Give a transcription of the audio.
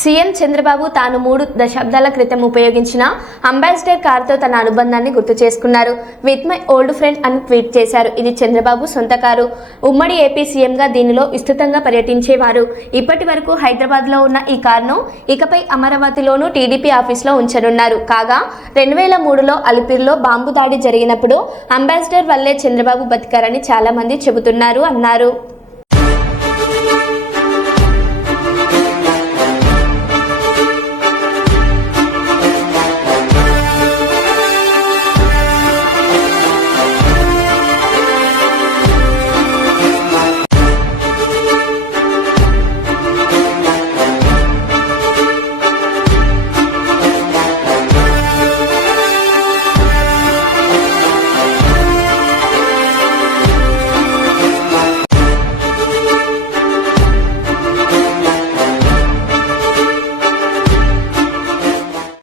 CM Chandrababu తాను 3 దశాబ్దాల క్రితం ఉపయోగించిన అంబాసిడర్ కారుతో తన అనుబంధాన్ని గుర్తు చేసుకున్నారు. విత్ మై ఓల్డ్ ఫ్రెండ్ అని ట్వీట్ చేశారు. ఇది చంద్రబాబు సొంత కారు. ఉమ్మడి ఏపీ సీఎంగా దీనిలో విస్తృతంగా పర్యటించేవారు. ఇప్పటి వరకు హైదరాబాద్లో ఉన్న ఈ కారును ఇకపై అమరావతిలోనూ టీడీపీ ఆఫీస్లో ఉంచనున్నారు. కాగా 2003లో అలిపిరిలో బాంబు దాడి జరిగినప్పుడు అంబాసిడర్ వల్లే చంద్రబాబు బతికారని చాలా మంది చెబుతున్నారు అన్నారు.